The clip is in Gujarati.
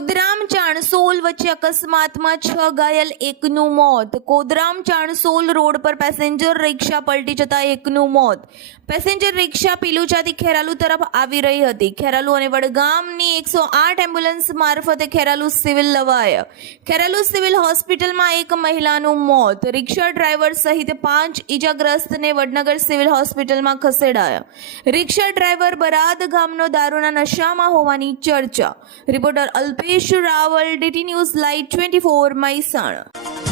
કોદરામ ચાણસોલ વચ્ચે અકસ્માતમાં 6 ઘાયલ, 1નું મોત. કોદરામ ચાણસોલ રોડ પર પેસેન્જર રિક્ષા પલટી જતા 1નું મોત. પેસેન્જર રિક્ષા પીલુચાથી ખેરાલુ તરફ આવી રહી હતી. ખેરાલુ અને વડગામની 108 એમ્બ્યુલન્સ મારફતે ખેરાલુ સિવિલ લવાયા. ખેરાલુ સિવિલ હોસ્પિટલમાં એક મહિલાનું મોત. રિક્ષા ડ્રાઈવર સહિત 5 ઈજાગ્રસ્તને વડનગર સિવિલ હોસ્પિટલમાં ખસેડાયા. રિક્ષા ડ્રાઈવર બરાદ ગામનો દારૂના નશામાં હોવાની ચર્ચા. Reporter Alpesh Raval, DT news live 24, Mehsana.